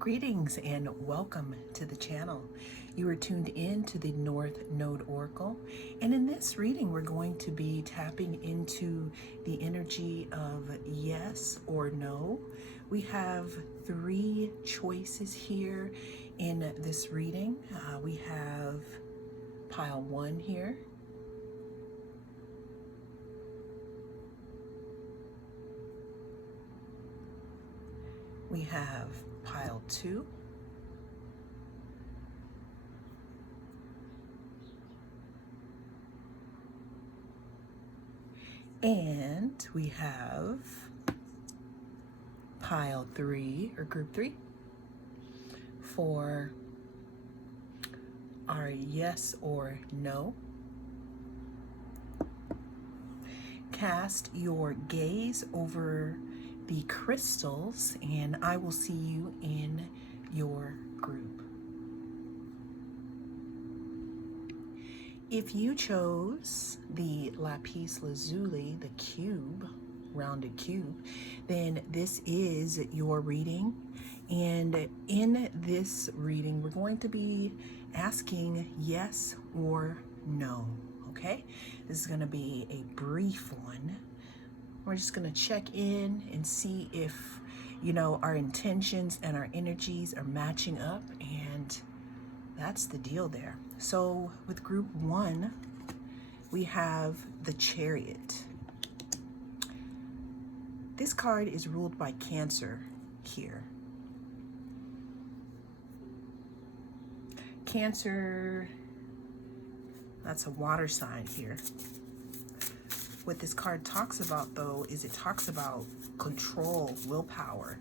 Greetings and welcome to the channel. You are tuned in to the North Node Oracle, and in this reading we're going to be tapping into the energy of yes or no. We have three choices here in this reading. We have pile 1 here. We have pile 2. And we have pile 3 or group 3 for our yes or no. Cast your gaze over the crystals and I will see you in your group. If you chose the lapis lazuli, the cube, rounded cube, then this is your reading. And in this reading, we're going to be asking yes or no, okay? This is going to be a brief one. We're just going to check in and see if, our intentions and our energies are matching up, and that's the deal there. So with group 1, we have the Chariot. This card is ruled by Cancer here. Cancer, that's a water sign here. What this card talks about, though, is it talks about control, willpower,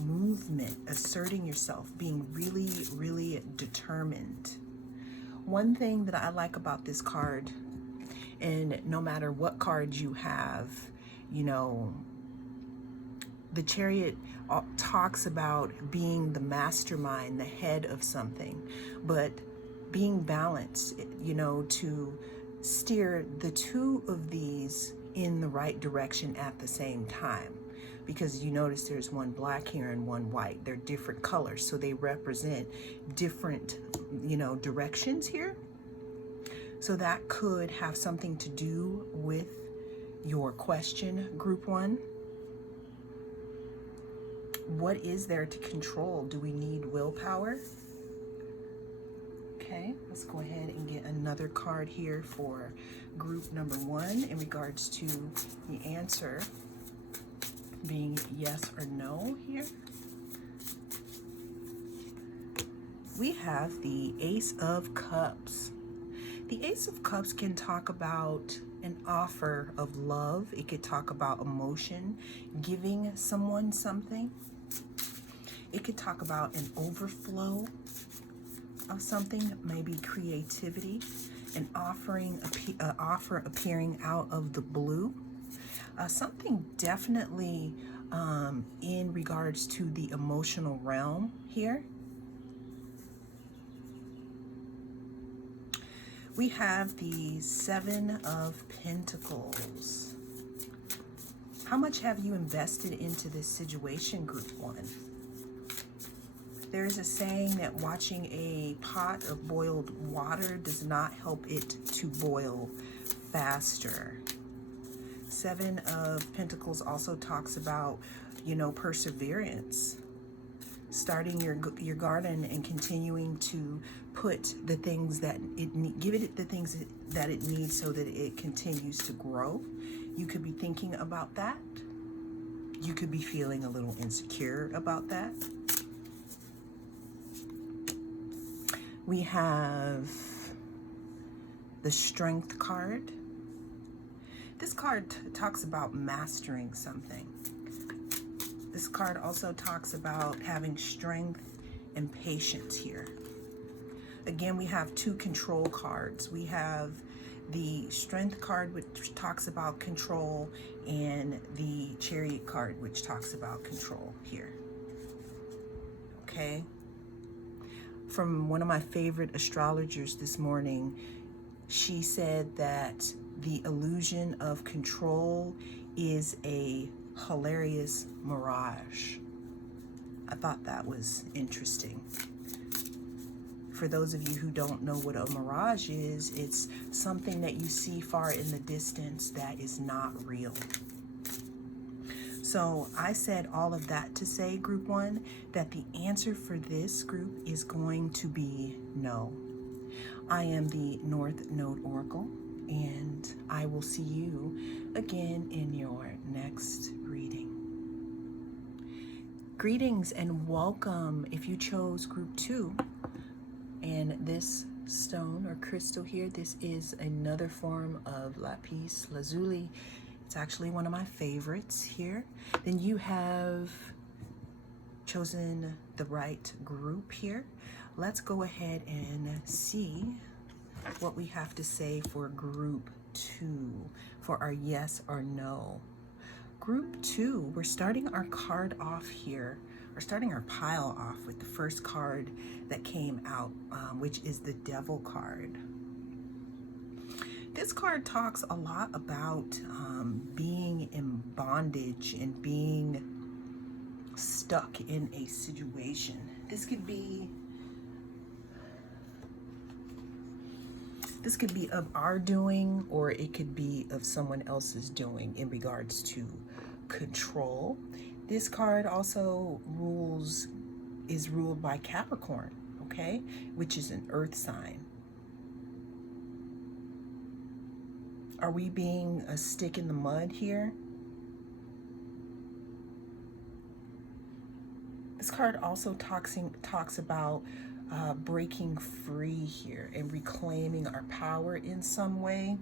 movement, asserting yourself, being really, really determined. One thing that I like about this card, and no matter what cards you have, the Chariot talks about being the mastermind, the head of something, but being balanced, to steer the two of these in the right direction at the same time. Because you notice there's one black here and one white. They're different colors, so they represent different, directions here. So that could have something to do with your question, group 1. What is there to control? Do we need willpower? Okay, let's go ahead and get another card here for group number 1 in regards to the answer being yes or no here. We have the Ace of Cups. The Ace of Cups can talk about an offer of love. It could talk about emotion, giving someone something. It could talk about an overflow of something, maybe creativity, an offer appearing out of the blue. Something definitely in regards to the emotional realm here. We have the 7 of Pentacles. How much have you invested into this situation, group 1? There is a saying that watching a pot of boiled water does not help it to boil faster. 7 of Pentacles also talks about, perseverance. Starting your garden and continuing to put the things that give it the things that it needs so that it continues to grow. You could be thinking about that. You could be feeling a little insecure about that. We have the Strength card. This card talks about mastering something. This card also talks about having strength and patience here. Again, we have 2 control cards. We have the Strength card, which talks about control, and the Chariot card, which talks about control here. Okay? From one of my favorite astrologers this morning, she said that the illusion of control is a hilarious mirage. I thought that was interesting. For those of you who don't know what a mirage is, it's something that you see far in the distance that is not real. So I said all of that to say, group one, that the answer for this group is going to be no. I am the North Node Oracle, and I will see you again in your next reading. Greetings and welcome if you chose group two. And this stone or crystal here, this is another form of lapis lazuli. It's actually one of my favorites here. Then you have chosen the right group here. Let's go ahead and see what we have to say for group two, for our yes or no. Group two, we're starting our card off here. We're starting our pile off with the first card that came out, which is the Devil card. This card talks a lot about being in bondage and being stuck in a situation. This could be of our doing, or it could be of someone else's doing in regards to control. This card also is ruled by Capricorn, okay, which is an earth sign. Are we being a stick in the mud here? This card also talks about breaking free here and reclaiming our power in some way.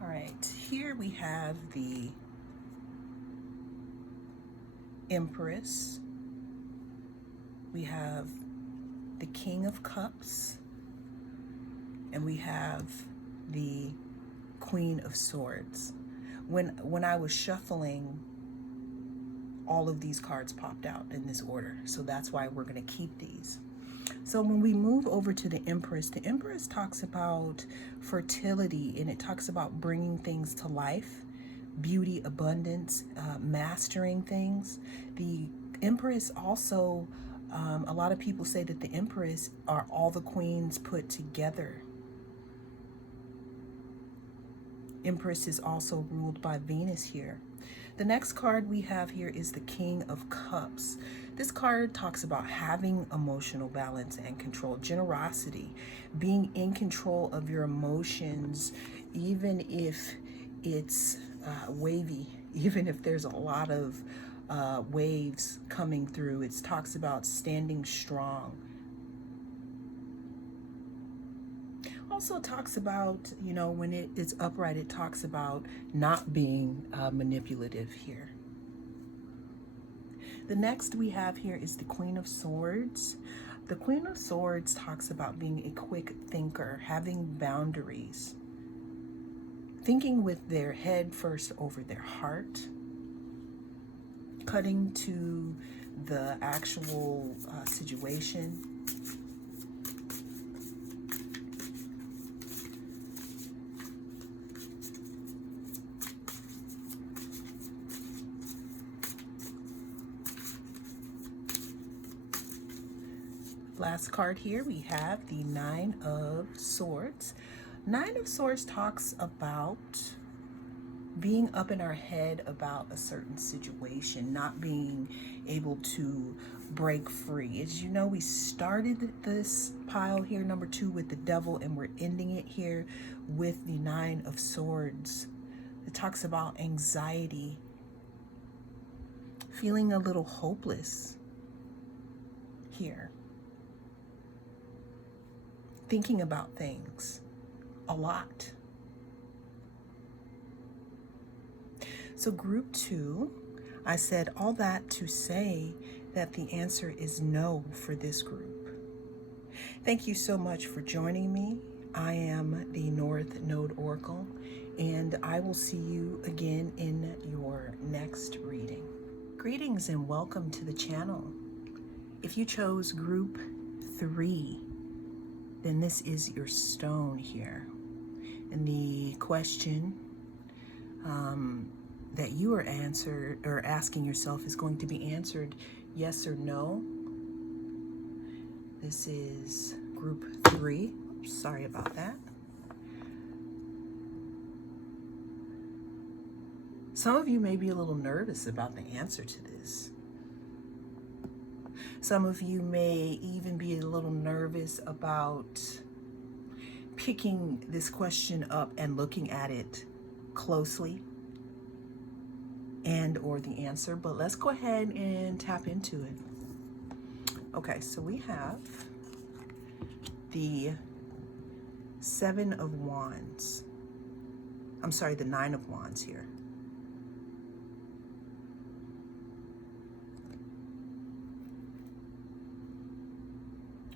All right, here we have the Empress. We have the King of Cups, and we have the Queen of Swords. When I was shuffling, all of these cards popped out in this order, so that's why we're going to keep these. So when we move over to the Empress talks about fertility, and it talks about bringing things to life, beauty, abundance, mastering things. The Empress also, a lot of people say that the Empress are all the queens put together. Empress is also ruled by Venus here. The next card we have here is the King of Cups. This card talks about having emotional balance and control, generosity, being in control of your emotions, even if it's wavy, even if there's a lot of waves coming through. It talks about standing strong. Also talks about, when it is upright, it talks about not being manipulative here. The next we have here is the Queen of Swords. The Queen of Swords talks about being a quick thinker, having boundaries, thinking with their head first over their heart, cutting to the actual situation. Last card here, we have the Nine of Swords. Nine of Swords talks about being up in our head about a certain situation, not being able to break free. As you know, we started this pile here, number 2, with the Devil, and we're ending it here with the Nine of Swords. It talks about anxiety, feeling a little hopeless here, thinking about things a lot. So group 2, I said all that to say that the answer is no for this group. Thank you so much for joining me. I am the North Node Oracle, and I will see you again in your next reading. Greetings and welcome to the channel. If you chose group 3, then this is your stone here. And the question that you are answered or asking yourself is going to be answered yes or no. This is group 3. Sorry about that. Some of you may be a little nervous about the answer to this. Some of you may even be a little nervous about picking this question up and looking at it closely and or the answer, but let's go ahead and tap into it. Okay, so we have the 7 of Wands. I'm sorry, the 9 of Wands here.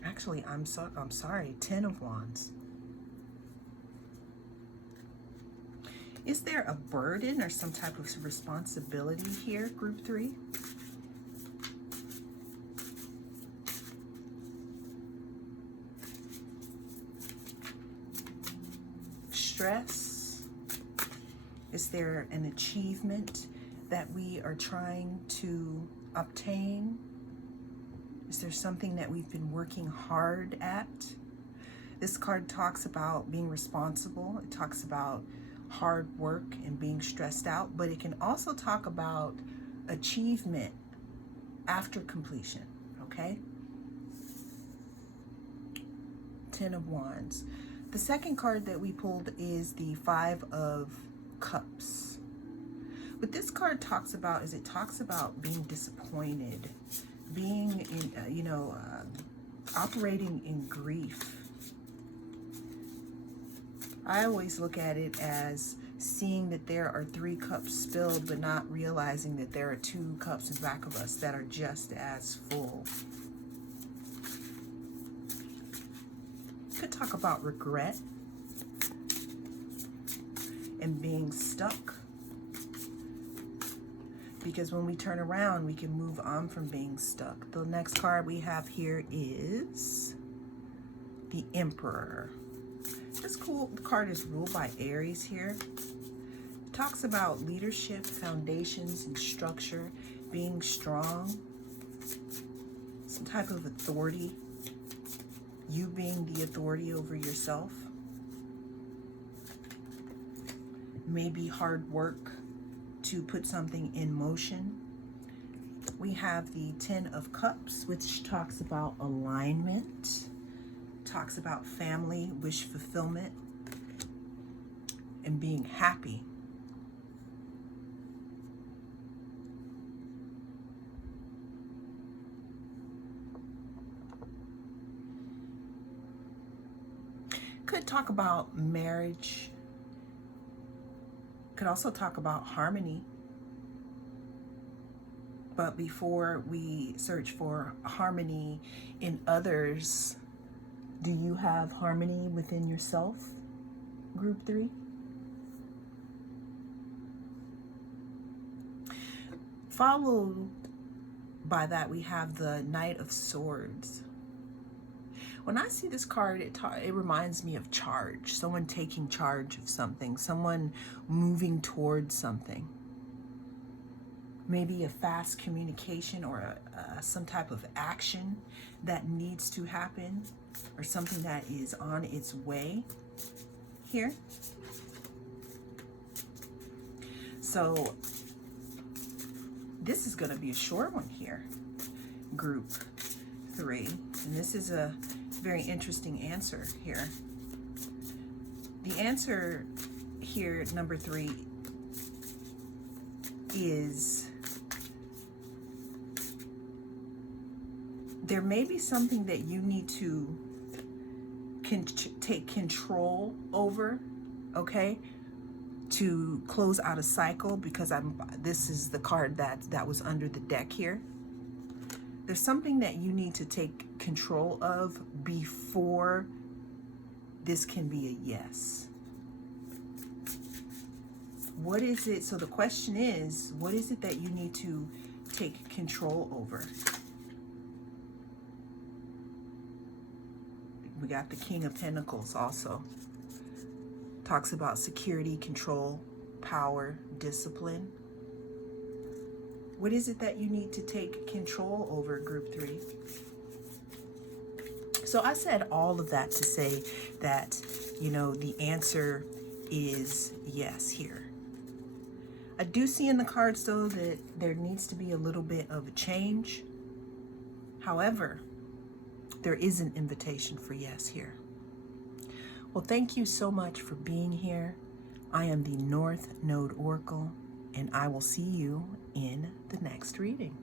Actually, I'm sorry, 10 of Wands. Is there a burden or some type of responsibility here, group 3? Stress? Is there an achievement that we are trying to obtain? Is there something that we've been working hard at? This card talks about being responsible. It talks about hard work and being stressed out, but it can also talk about achievement after completion, okay? 10 of Wands. The second card that we pulled is the 5 of Cups. What this card talks about is it talks about being disappointed, being in, operating in grief. I always look at it as seeing that there are 3 cups spilled, but not realizing that there are 2 cups in back of us that are just as full. Could talk about regret and being stuck. Because when we turn around, we can move on from being stuck. The next card we have here is the Emperor. This cool card is ruled by Aries here. It talks about leadership, foundations, and structure, being strong, some type of authority, you being the authority over yourself. Maybe hard work to put something in motion. We have the 10 of Cups, which talks about alignment, talks about family, wish fulfillment, and being happy. Could talk about marriage. Could also talk about harmony. But before we search for harmony in others, do you have harmony within yourself, group 3? Followed by that, we have the Knight of Swords. When I see this card, it reminds me of charge. Someone taking charge of something. Someone moving towards something. Maybe a fast communication or some type of action that needs to happen, or something that is on its way here. So this is going to be a short one here, group 3. And this is a very interesting answer here. The answer here, number 3, is there may be something that you need to take control over, okay, to close out a cycle, because this is the card that was under the deck here. There's something that you need to take control of before this can be a yes. What is it? So the question is, what is it that you need to take control over? We got the King of Pentacles also. Talks about security, control, power, discipline. What is it that you need to take control over, group 3? So I said all of that to say that, you know, the answer is yes here. I do see in the cards, though, that there needs to be a little bit of a change. However, there is an invitation for yes here. Well, thank you so much for being here. I am the North Node Oracle, and I will see you in the next reading.